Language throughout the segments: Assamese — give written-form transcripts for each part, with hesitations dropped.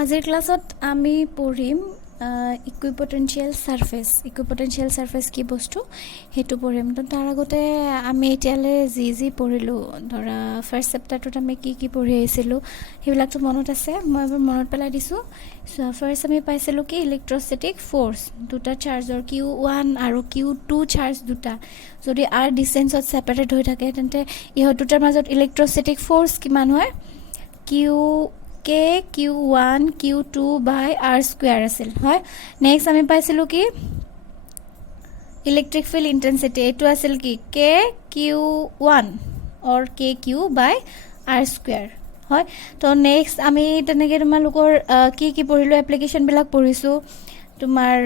আজিৰ ক্লাছত আমি পঢ়িম ইকুইপটেনশিয়াল সাৰফেস কি বস্তু হেতু পঢ়িম। তো তাৰ আগতে আমি এতিয়ালৈ যি পঢ়িলোঁ, ধৰা ফাৰ্ষ্ট চেপ্টাৰটোত আমি কি পঢ়ি আহিছিলোঁ সেইবিলাকতো মনত আছে। মই এবাৰ মনত পেলাই দিছোঁ। ফাৰ্ষ্ট আমি পাইছিলোঁ কি ইলেক্ট্ৰষ্টেটিক ফ'ৰ্চ, দুটা চাৰ্জৰ Q1 আৰু Q2 চাৰ্জ দুটা যদি আৰ ডিষ্টেঞ্চত ছেপাৰেট হৈ থাকে তেন্তে ইহঁত দুটাৰ মাজত ইলেক্ট্ৰষ্টেটিক ফ'ৰ্চ কিমান হয়? Q1 Q2 বাই আৰ স্কুৱেৰ আছিল, হয়। নেক্সট আমি পাইছিলোঁ কি ইলেক্ট্ৰিক ফিল্ড ইণ্টেনচিটি, এইটো আছিল কি KQ1 or KQ by R square, হয়। তো নেক্সট আমি তেনেকৈ তোমালোকৰ কি পঢ়িলোঁ, এপ্লিকেশ্যনবিলাক পঢ়িছোঁ। তোমাৰ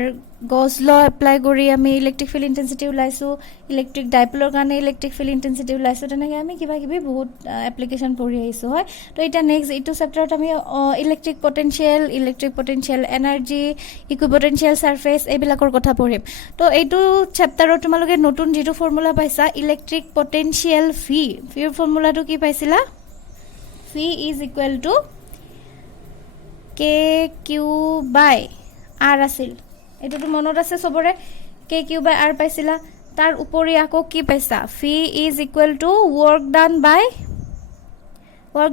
গছ ল এপ্লাই কৰি আমি ইলেক্ট্ৰিক ফিল্ড ইণ্টেনচিটি ওলাইছোঁ, ইলেক্ট্ৰিক ডাইপলৰ কাৰণে ইলেক্ট্ৰিক ফিল্ড ইণ্টেনচিটি ওলাইছোঁ। তেনেকৈ আমি কিবাকিবি বহুত এপ্লিকেশ্যন পঢ়ি আহিছোঁ, হয়। তো এতিয়া নেক্সট এইটো চেপ্টাৰত আমি ইলেক্ট্ৰিক পটেনচিয়েল এনাৰ্জি, ইকুইপটেনচিয়েল সাৰফেস এইবিলাকৰ কথা পঢ়িম। তো এইটো চেপ্টাৰত তোমালোকে নতুন যিটো ফৰ্মুলা পাইছা ইলেক্ট্ৰিক পটেনচিয়েল ভিৰ ফৰ্মুলাটো কি পাইছিলা? V is equal to KQ by R আছিল। এইটোতো মনত আছে চবৰে, KQ বাই আৰ পাইছিলা। তাৰ উপৰি আকৌ কি পাইছা? V is equal to work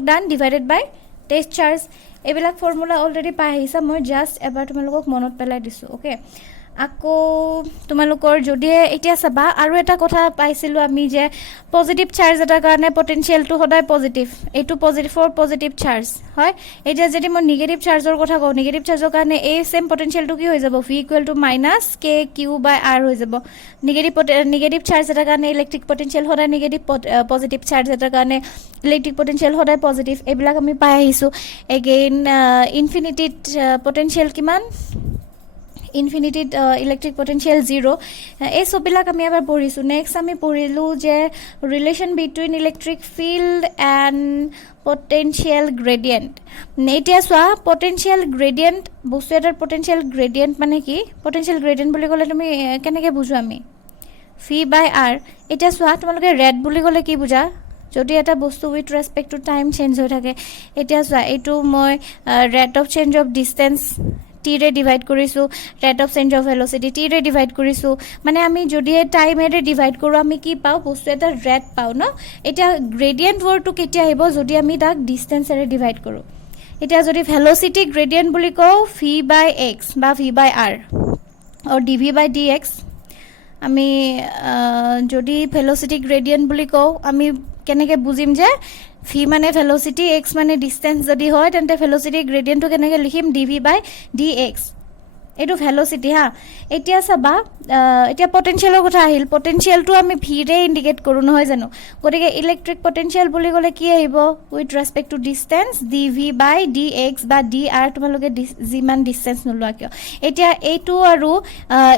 done divided by test charge. এইবিলাক ফৰ্মুলা অলৰেডি পাই আহিছা, মই জাষ্ট এবাৰ তোমালোকক মনত পেলাই দিছোঁ, অ'কে। আকৌ তোমালোকৰ যদি এতিয়া চাবা আৰু এটা কথা পাইছিলোঁ আমি যে পজিটিভ চাৰ্জ এটাৰ কাৰণে পটেনচিয়েলটো সদায় পজিটিভ, এইটো পজিটিভ চাৰ্জ, হয়। এতিয়া যদি মই নিগেটিভ চাৰ্জৰ কথা কওঁ, নিগেটিভ চাৰ্জৰ কাৰণে এই ছেম পটেনচিয়েলটো কি হৈ যাব? V equal to minus KQ by R হৈ যাব। নিগেটিভ চাৰ্জ এটাৰ কাৰণে ইলেক্ট্ৰিক পটেনচিয়েল সদায় নিগেটিভ, পজিটিভ চাৰ্জ এটাৰ কাৰণে ইলেক্ট্ৰিক পটেনচিয়েল সদায় পজিটিভ। এইবিলাক আমি পাই আহিছোঁ। এগেইন ইনফিনিটিত পটেনচিয়েল কিমান? ইনফিনিটিত ইলেক্ট্ৰিক পটেনচিয়েল 0। এই চববিলাক আমি এবাৰ পঢ়িছোঁ। নেক্সট আমি পঢ়িলোঁ যে relation between electric field and potential gradient. এতিয়া চোৱা, পটেনচিয়েল গ্ৰেডিয়েণ্ট বস্তু এটাৰ পটেনচিয়েল গ্ৰেডিয়েণ্ট মানে কি? পটেনচিয়েল গ্ৰেডিয়েণ্ট বুলি ক'লে তুমি কেনেকৈ বুজো আমি? ভি বাই আৰ। এতিয়া চোৱা, তোমালোকে ৰেট বুলি ক'লে কি বুজা? যদি এটা বস্তু with respect to time change হৈ থাকে। এতিয়া চোৱা, এইটো মই rate of change of distance টিৰে ডিভাইড কৰিছোঁ, rate of change of velocity টিৰে ডিভাইড কৰিছোঁ। মানে আমি যদি টাইমেৰে ডিভাইড কৰোঁ আমি কি পাওঁ? বস্তু এটা ৰেট পাওঁ ন। এতিয়া গ্ৰেডিয়েণ্ট ৱৰ্ডটো কেতিয়া আহিব? যদি আমি তাক ডিষ্টেঞ্চেৰে ডিভাইড কৰোঁ। এতিয়া যদি ভেলচিটি গ্ৰেডিয়েণ্ট বুলি কওঁ ভি বাই এক্স বা V by R or D V by D x. আমি যদি ভেলচিটি গ্ৰেডিয়েণ্ট বুলি কওঁ আমি কেনেকৈ বুজিম যে ভি মানে ভেলচিটি, এক্স মানে ডিষ্টেঞ্চ যদি হয় তেন্তে ভেলচিটি গ্ৰেডিয়েণ্টটো কেনেকৈ লিখিম? D V by D x. এইটো ভেলচিটি, হা। এতিয়া চাবা, এতিয়া পটেনচিয়েলৰ কথা আহিল। পটেনচিয়েলটো আমি ভিৰে ইণ্ডিকেট কৰোঁ, নহয় জানো? গতিকে ইলেক্ট্ৰিক পটেনচিয়েল বুলি ক'লে কি আহিব? With respect to distance D V by D X বা ডি আৰ, তোমালোকে যিমান ডিষ্টেঞ্চ নোলোৱা কিয়। এতিয়া এইটো আৰু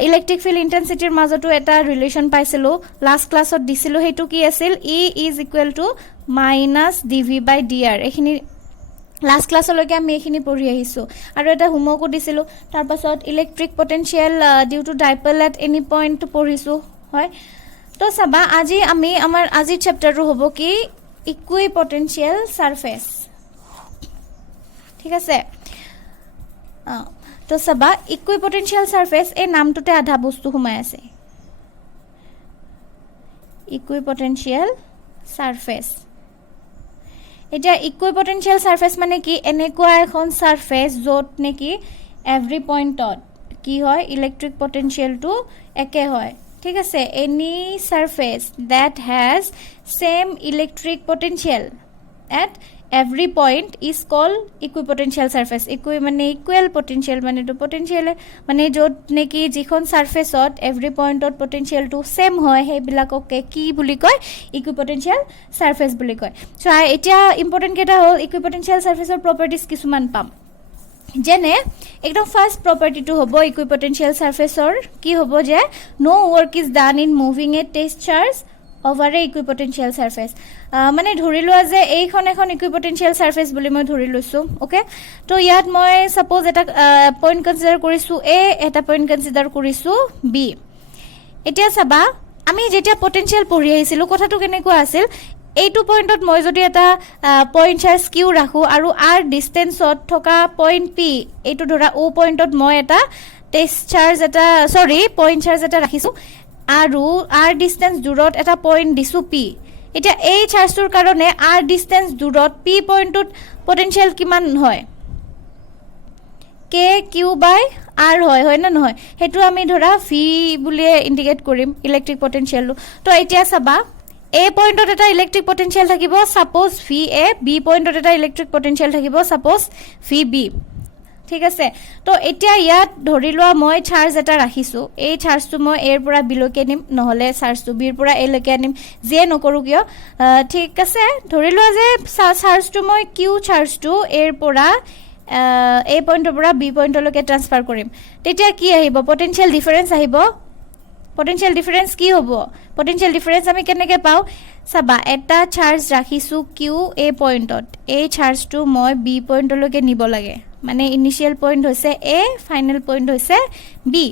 ইলেক্ট্ৰিক ফিল্ড ইণ্টেনচিটিৰ মাজতো এটা ৰিলেশ্যন পাইছিলোঁ, লাষ্ট ক্লাছত দিছিলোঁ। সেইটো কি আছিল? E is equal to minus d V by d r. এইখিনি লাষ্ট ক্লাছলৈকে আমি এইখিনি পঢ়ি আহিছোঁ। আৰু এটা হোমৱৰ্কো দিছিলোঁ। তাৰপাছত electric potential due to dipole at any point পঢ়িছোঁ, হয়। তো চাবা, আমাৰ আজিৰ চেপ্টাৰটো হ'ব কি? ইকুইপটেনচিয়েল সাৰফেস, ঠিক আছে। তো চাবা, ইকুইপটেনচিয়েল সাৰফেস এই নামটোতে আধা বস্তু সোমাই আছে। ইকুইপটেনচিয়েল সাৰফেস। এতিয়া ইকুইপটেনচিয়েল সাৰফেস মানে কি? এনেকুৱা এখন সাৰফেস য'ত নেকি এভৰি পইণ্টত কি হয়? ইলেক্ট্ৰিক পটেনচিয়েলটো একে হয়, ঠিক আছে। Any surface that has same electric potential at every point is called equipotential surface. মানে ইকুৱেল পটেনচিয়েল মানে এইটো পটেনচিয়েলে মানে য'ত নেকি যিখন সাৰফেসত এভৰি পইণ্টত পটেনচিয়েলটো সেম হয় সেইবিলাককে কি বুলি কয়? ইকুইপটেনচিয়েল সাৰফেস বুলি কয়। চ' এতিয়া ইম্পৰ্টেণ্ট কেইটা হ'ল, ইকুইপটেনচিয়েল সাৰফেসৰ প্ৰপাৰ্টিজ কিছুমান পাম। যেনে একদম ফাৰ্ষ্ট প্ৰপাৰ্টিটো হ'ব ইকুইপটেনচিয়েল সাৰফেসৰ কি হ'ব? যে no work is done in moving a test charge over a equipotential surface. মানে ধৰি লোৱা যে এইখন এখন ইকুইপটেনচিয়েল সাৰফেস বুলি মই ধৰি লৈছোঁ, অ'কে। তো ইয়াত মই ছাপ'জ এটা পইণ্ট কনচিডাৰ কৰিছোঁ এ, এটা পইণ্ট কনচিডাৰ কৰিছোঁ বি। এতিয়া চাবা, আমি যেতিয়া পটেনচিয়েল পঢ়ি আহিছিলোঁ কথাটো কেনেকুৱা আছিল? এইটো পইণ্টত মই যদি এটা পইণ্ট চাৰ্জ কিউ ৰাখোঁ আৰু আৰ ডিষ্টেঞ্চত থকা পইণ্ট পি, এইটো ধৰা অ' পইণ্টত মই এটা পইণ্ট চাৰ্জ এটা ৰাখিছোঁ আৰু আৰ ডিষ্টেঞ্চ দূৰত এটা পইণ্ট দিছোঁ পি। এতিয়া এই চাৰ্জটোৰ কাৰণে আৰ ডিষ্টেঞ্চ দূৰত পি পইণ্টটোত পটেনচিয়েল কিমান হয়? কে কিউ বাই আৰ হয় নে নহয়? সেইটো আমি ধৰা ভি বুলিয়ে ইণ্ডিকেট কৰিম ইলেক্ট্ৰিক পটেনচিয়েলটো। তো এতিয়া চাবা এ পইণ্টত এটা ইলেক্ট্ৰিক পটেনচিয়েল থাকিব ছাপ'জ ভি এ, বি পইণ্টত এটা ইলেক্ট্ৰিক পটেনচিয়েল থাকিব ছাপ'জ ভি বি। ঠিক আছে, তো এতিয়া ইয়াত ধৰি লোৱা মই চাৰ্জ এটা ৰাখিছোঁ, এই চাৰ্জটো মই এৰ পৰা বিলৈকে নিম, নহ'লে চাৰ্জটো বিৰ পৰা এলৈকে আনিম, যিয়ে নকৰোঁ কিয়। ঠিক আছে, ধৰি লোৱা যে চাৰ্জটো মই কিউ চাৰ্জটো এৰ পৰা এ পইণ্টৰ পৰা বি পইণ্টলৈকে ট্ৰান্সফাৰ কৰিম। তেতিয়া কি আহিব? পটেনচিয়েল ডিফাৰেঞ্চ আহিব। পটেনচিয়েল ডিফাৰেঞ্চ কি হ'ব? পটেনচিয়েল ডিফাৰেঞ্চ আমি কেনেকৈ পাওঁ? চাবা, এটা চাৰ্জ ৰাখিছোঁ কিউ এ পইণ্টত, এই চাৰ্জটো মই বি পইণ্টলৈকে নিব লাগে, মানে ইনিচিয়েল পইণ্ট হৈছে এ, ফাইনেল পইণ্ট হৈছে বি।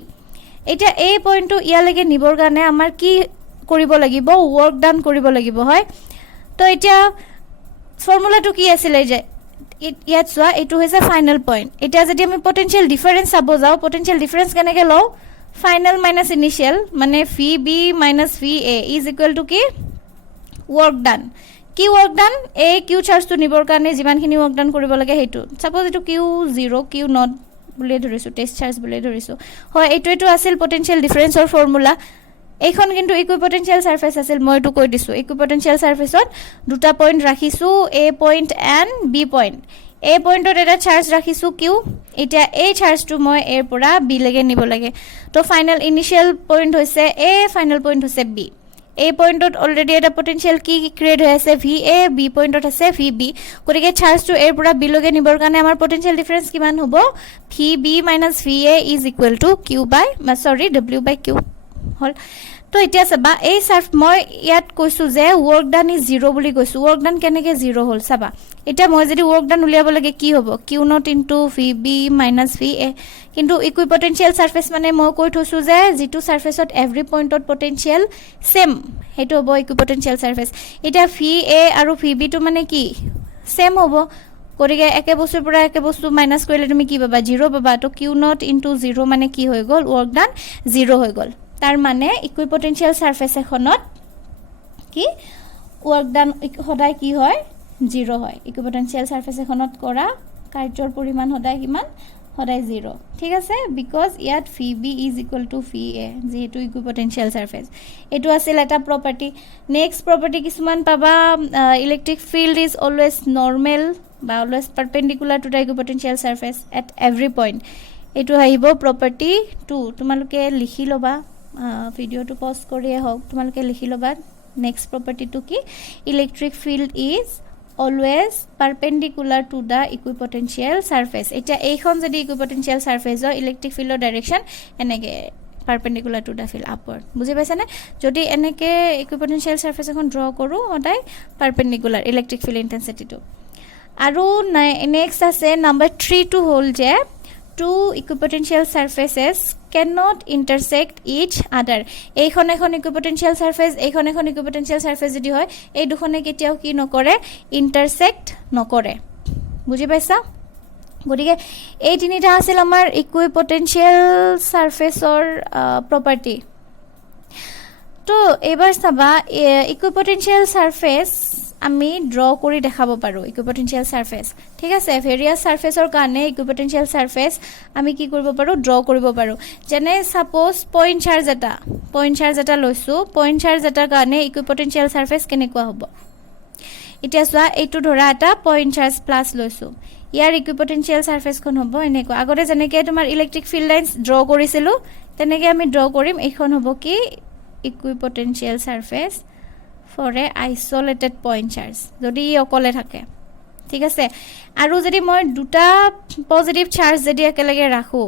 এতিয়া এই পইণ্টটো ইয়ালৈকে নিবৰ কাৰণে আমাৰ কি কৰিব লাগিব? ৱৰ্ক ডান কৰিব লাগিব, হয়। তো এতিয়া ফৰ্মুলাটো কি আছিলে যে ইয়াত চোৱা, এইটো হৈছে ফাইনেল পইণ্ট। এতিয়া যদি আমি পটেনচিয়েল ডিফাৰেঞ্চ চাব যাওঁ, পটেনচিয়েল ডিফাৰেঞ্চ কেনেকৈ লওঁ? ফাইনেল মাইনাছ ইনিচিয়েল, মানে V B minus V A is equal to কি? Work done. কি ৱৰ্ক ডান? এই কিউ চাৰ্জটো নিবৰ কাৰণে যিমানখিনি ৱৰ্ক ডান কৰিব লাগে সেইটো। ছাপ'জ এইটো কিউ জিৰ', কিউ নট বুলিয়ে ধৰিছোঁ, টেষ্ট চাৰ্জ বুলিয়ে ধৰিছোঁ, হয়। এইটো আছিল পটেনচিয়েল ডিফাৰেঞ্চৰ ফৰ্মুলা। এইখন কিন্তু ইকুইপটেনচিয়েল চাৰ্ফেচ আছিল, মই এইটো কৈ দিছোঁ। ইকুইপটেনচিয়েল চাৰ্ফেচত দুটা পইণ্ট ৰাখিছোঁ, এ পইণ্ট এণ্ড বি পইণ্ট। এ পইণ্টত এটা চাৰ্জ ৰাখিছোঁ কিউ, এতিয়া এই চাৰ্জটো মই এৰ পৰা বিলৈকে নিব লাগে। তো ফাইনেল ইনিচিয়েল পইণ্ট হৈছে এ, ফাইনেল পইণ্ট হৈছে বি। এ পইণ্টত অলৰেডি এটা পটেনচিয়েল কি ক্ৰিয়েট হৈ আছে? ভি এ, বি পইণ্টত আছে ভি বি। গতিকে চাৰ্জটো এৰ পৰা বিলৈকে নিবৰ কাৰণে আমাৰ পটেনচিয়েল ডিফাৰেঞ্চ কিমান হ'ব? V B minus V A is equal to W by Q হ'ল। তো এতিয়া চাবা, এই মই ইয়াত কৈছোঁ যে ৱৰ্ক ডান ইজ জিৰ' বুলি কৈছোঁ। ৱৰ্ক ডান কেনেকৈ জিৰ' হ'ল চাবা। এতিয়া মই যদি ৱৰ্ক ডান উলিয়াব লাগে কি হ'ব? Q naught into V B minus V A. কিন্তু ইকুইপটেনচিয়েল চাৰ্ফেচ মানে মই কৈ থৈছোঁ যে যিটো চাৰ্ফেচত এভৰি পইণ্টত পটেনচিয়েল ছেম, সেইটো হ'ব ইকুইপটেনচিয়েল চাৰ্ফেচ। এতিয়া ভি এ আৰু ভি বিটো মানে কি? ছেম হ'ব। গতিকে একে বস্তুৰ পৰা একে বস্তু মাইনাছ কৰিলে তুমি কি পাবা? জিৰ' পাবা। তো কিউ নট ইনটু জিৰ' মানে কি হৈ গ'ল? ৱৰ্ক ডান জিৰ' হৈ গ'ল। তাৰ মানে ইকুইপটেনচিয়েল চাৰ্ফেচ এখনত কি ৱৰ্ক ডান সদায় কি হয়? জিৰ' হয়। ইকুইপটেনচিয়েল চাৰ্ফেচ এখনত কৰা কাৰ্যৰ পৰিমাণ সদায় কিমান? সদায় জিৰ'। ঠিক আছে, বিকজ ইয়াত V B is equal to V A, যিহেতু ইকুইপটেনচিয়েল চাৰ্ফেচ। এইটো আছিল এটা প্ৰপাৰ্টি। নেক্সট প্ৰপাৰ্টি কিছুমান পাবা, electric field is always normal বা always perpendicular to the equipotential surface at every point. এইটো আহিব প্ৰপাৰ্টি 2। তোমালোকে লিখি ল'বা, ভিডিঅ'টো পজ কৰিয়ে হওক, তোমালোকে লিখি ল'বা। নেক্সট প্ৰপাৰ্টিটো কি? Electric field is always perpendicular to the equipotential surface. এতিয়া এইখন যদি ইকুইপটেনচিয়েল চাৰ্ফেচ হয়, ইলেক্ট্ৰিক ফিল্ডৰ ডাইৰেকশ্যন এনেকৈ perpendicular to the field upward. বুজি পাইছানে? যদি এনেকৈ ইকুইপটেনচিয়েল চাৰ্ফেচ এখন ড্ৰ কৰোঁ, সদায় পাৰপেণ্ডিকুলাৰ ইলেক্ট্ৰিক ফিল্ড ইণ্টেনচিটিটো। আৰু নেক্সট আছে নাম্বাৰ 3টো হ'ল যে two equipotential surfaces cannot intersect each other. এইখন এখন equipotential surface, এইখন এখন equipotential surface যদি হয়, এই দুখনে কেতিয়াও কি নকৰে? intersect নকৰে। বুজি পাইছা? গতিকে এই তিনিটা আছিল আমাৰ equipotential surfaceৰ property. তো এবাৰ চাবা equipotential surface আমি ড্ৰ কৰি দেখাব পাৰো ইকুইপটেনচিয়েল সাৰফেস। ঠিক আছে, ভেৰিয়াস সাৰফেসৰ কাৰণে ইকুইপটেনচিয়েল সাৰফেস আমি কি কৰিব পাৰো? ড্ৰ কৰিব পাৰো। যেনে সাপোজ পইণ্ট চাৰ্জ এটা লৈছো, পইণ্ট চাৰ্জ এটাৰ কাৰণে ইকুইপটেনচিয়েল সাৰফেস কেনেকুৱা হ'ব? এতিয়া চোৱা, এইটো ধৰা এটা পইণ্ট চাৰ্জ প্লাস লৈছো, ইয়াৰ ইকুইপটেনচিয়েল সাৰফেসখন হ'ব এনেকুৱা। আগতে যেনেকৈ তোমাৰ ইলেক্ট্ৰিক ফিল্ড লাইন্স ড্ৰ কৰিছিলো, তেনেকৈ আমি ড্ৰ কৰিম। এইখন হ'ব কি? ইকুইপটেনচিয়েল surface for a isolated point charge, যদি অকলে থাকে। ঠিক আছে, আৰু যদি মই দুটা পজিটিভ চাৰ্জ যদি একেলগে ৰাখো,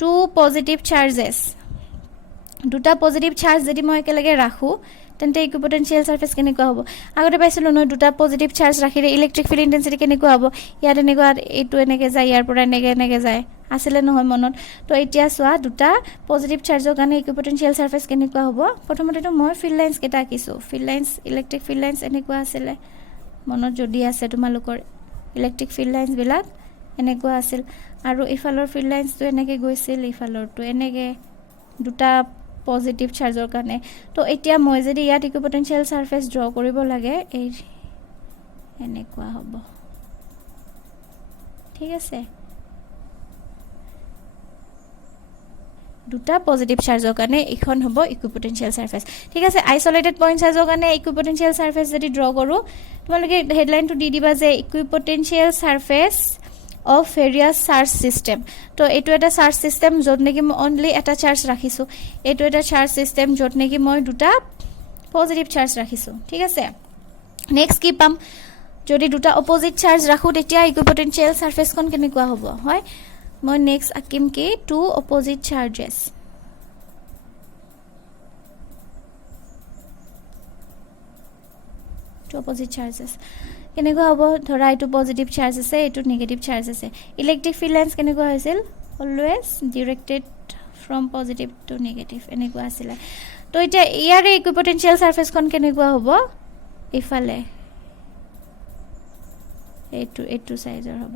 two positive charges, দুটা পজিটিভ চাৰ্জ যদি মই একেলগে ৰাখো, তেন্তে ইকুইপটেনচিয়েল সাৰফেস কেনেকুৱা হ'ব? আগতে পাইছিলো নহয়, দুটা পজিটিভ চাৰ্জ ৰাখিলে ইলেক্ট্ৰিক ফিল্ড ইন্টেন্সিটি কেনেকুৱা হ'ব? ইয়াত এনেকুৱা, এইটো এনেকৈ যায়, ইয়াৰ পৰা এনেকৈ যায়, আছিলে নহয় মনত তো এতিয়া চোৱা দুটা পজিটিভ চাৰ্জৰ কাৰণে ইকুইপটেনশিয়াল সাৰফেস কেনেকুৱা হ'ব প্ৰথমতেটো মই ফিল্ড লাইনস কেটা আঁকিছো field lines electric field lines এনেকুৱা আছিলে মনত যদি আছে তোমালোকৰ ইলেক্ট্ৰিক ফিল্ড লাইনস বিলাক এনেকুৱা আছিল আৰু ইফালৰ ফিল্ড লাইনসটো এনেকৈ গৈছিল ইফালৰটো এনেকৈ দুটা পজিটিভ চাৰ্জৰ কাৰণে তো এতিয়া মই যদি ইয়াত ইকুইপটেনশিয়াল সাৰফেস ড্ৰ কৰিব লাগে এই এনেকুৱা হ'ব ঠিক আছে দুটা পজিটিভ চাৰ্জৰ কাৰণে এখন হ'ব ইকুইপটেনশিয়াল সাৰফেস ঠিক আছে আইসোলেটেড পইণ্ট চাৰ্জৰ কাৰণে ইকুইপটেনশিয়াল সাৰফেস যদি ড্ৰ কৰো তোমালোকে হেডলাইনটো দি দিবা যে ইকুইপটেনশিয়াল surface of various charge system তো এটো এটা চাৰ্জ সিস্টেম যত নেকি মই অনলি এটা চাৰ্জ ৰাখিছো এটো এটা চাৰ্জ সিস্টেম যত নেকি মই দুটা পজিটিভ চাৰ্জ ৰাখিছো ঠিক আছে নেক্সট কি পাম যদি দুটা অপোজিট চাৰ্জ ৰাখো তেতিয়া ইকুইপটেনশিয়াল সাৰফেস কোন কেনেকুৱা হ'ব হয় মই নেক্সট আকিম কি two opposite charges two opposite charges কেনেকুৱা হ'ব ধৰা এটো পজিটিভ চাৰ্জ আছে এটো নেগেটিভ চাৰ্জ আছে ইলেক্ট্ৰিক ফিল্ড লাইনস কেনেকুৱা হৈছিল always directed from positive to negative এনেকুৱা আছিল তো এতিয়া ইয়াৰে ইকুইপটেনশিয়াল সাৰফেস কোন কেনেকুৱা হ'ব ইফালে এটো সাইজৰ হ'ব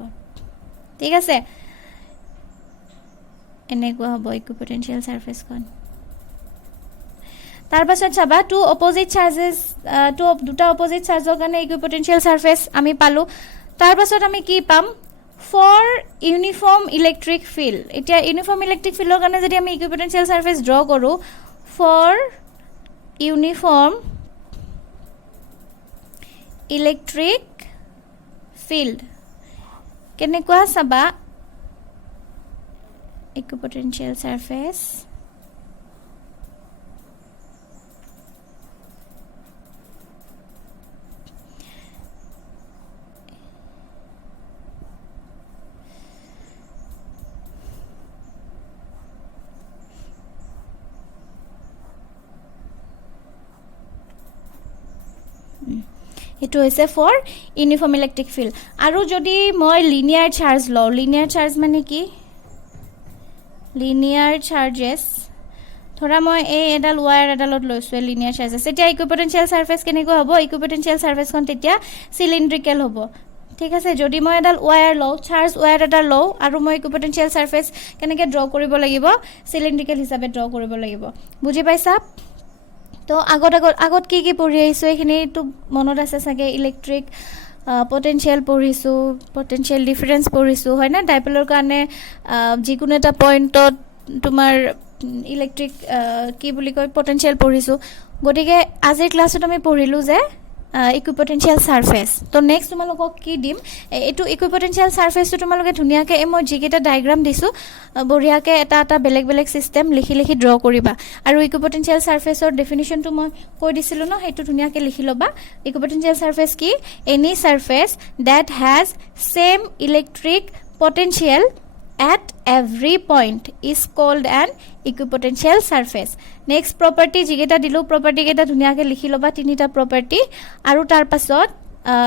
ঠিক আছে এনেকুৱা হ'ব ইকুইপটেনশিয়াল সাৰফেস কোন তাৰ পাছত চাবা টু অপোজিট চাৰ্জেস দুটা অপোজিট চাৰ্জৰ কাৰণে ইকুইপটেনশিয়াল সাৰফেস আমি পালো তাৰ পাছত আমি কি পাম ফৰ ইউনিফৰ্ম ইলেক্ট্ৰিক ফিল্ড এতিয়া ইউনিফৰ্ম ইলেক্ট্ৰিক ফিল্ডৰ কাৰণে যদি আমি ইকুইপটেনশিয়াল সাৰফেস ড্ৰ কৰো ফৰ ইউনিফৰ্ম ইলেক্ট্ৰিক ফিল্ড কেনেকুৱা চাবা ইকুইপটেনশিয়াল সাৰফেস এটো হৈছে ফৰ ইউনিফৰ্ম ইলেক্ট্ৰিক ফিল্ড আৰু যদি মই লিনিয়াৰ চাৰ্জ লও লিনিয়াৰ চাৰ্জ মানে কি লিনিয়াৰ চাৰ্জেস ধৰা মই এই এডাল ওয়্যাৰ এডালত লৈছো লিনিয়াৰ চাৰ্জেস এতিয়া ইকুইপটেনশিয়াল সাৰফেস কেনেকুৱা হ'ব ইকুইপটেনশিয়াল সাৰফেস কোন তেতিয়া সিলিন্ড্ৰিকেল হ'ব ঠিক আছে যদি মই এডাল ওয়্যাৰ লও চাৰ্জ ওয়্যাৰ এটা লও আৰু মই ইকুইপটেনশিয়াল সাৰফেস কেনেকৈ ড্ৰ কৰিব লাগিব সিলিন্ড্ৰিকেল হিচাপে ড্ৰ কৰিব লাগিব বুজি পাইছা তো আগত কি পঢ়ি আইছো এখিনি তো মনত আছে সাগে ইলেক্ট্ৰিক পটেনশিয়াল পঢ়িছো পটেনশিয়াল ডিফাৰেন্স পঢ়িছো হয় না ডাইপোলৰ কাৰণে যিকোনো এটা পইণ্টত তোমাৰ ইলেক্ট্ৰিক কি বুলি কয় পটেনশিয়াল পঢ়িছো গটিকে আজিৰ ক্লাছত আমি পঢ়িলো যে ইকুইপটেনশিয়াল সাৰফেস তো নেক্সট তোমালোকক কি দিম এটো ইকুইপটেনশিয়াল সাৰফেসটো তোমালোকে ধুনিয়াকে মই যিকেটা ডায়াগ্ৰাম দিছো বঢ়িয়াকে এটা বেলেগ বেলেগ সিস্টেম লিখি ড্ৰ কৰিবা আৰু ইকুইপটেনশিয়াল সাৰফেসৰ ডেফিনিশনটো মই কৈ দিছিলো ন হেতু ধুনিয়াকে লিখি লবা ইকুইপটেনশিয়াল সাৰফেস কি any surface that has same electric potential at every point is called an equipotential surface next property jigeta dilu property geta dhuniya ke likhi loba tinita property aru tar pasot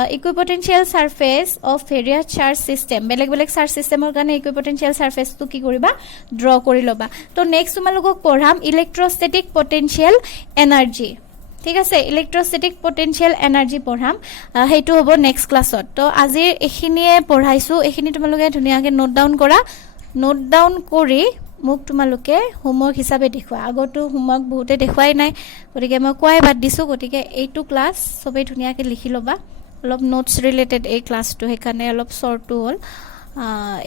equipotential surface of various charge system beleg charge system or kane equipotential surface tu ki koriba draw kori loba to next tumalogok porham electrostatic potential energy ঠিক আছে ইলেক্ট্ৰোস্ট্যাটিক পটেনশিয়াল এনাৰ্জি পঢ়াম হেতু হ'ব নেক্সট ক্লাছত তো আজি এখিনিয়ে পঢ়াইছো এখিনি তোমালোকে ধুনিয়াকে নোট ডাউন কৰি মোক তোমালোকে হোমৱৰ্ক হিচাপে দেখুৱা আগতো হোমৱৰ্ক বহুতে দেখুৱাই নাই গতিকে মই কোৱাই বাদ দিছো গতিকে এইটো ক্লাছ সবে ধুনিয়াকে লিখি লবা অলপ নোটস ৰিলেটেড এই ক্লাছটো হেকানে অলপ শৰ্টটো হ'ল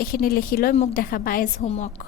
এখিনি লিখি লৈ মোক দেখাবা এজ হোমৱৰ্ক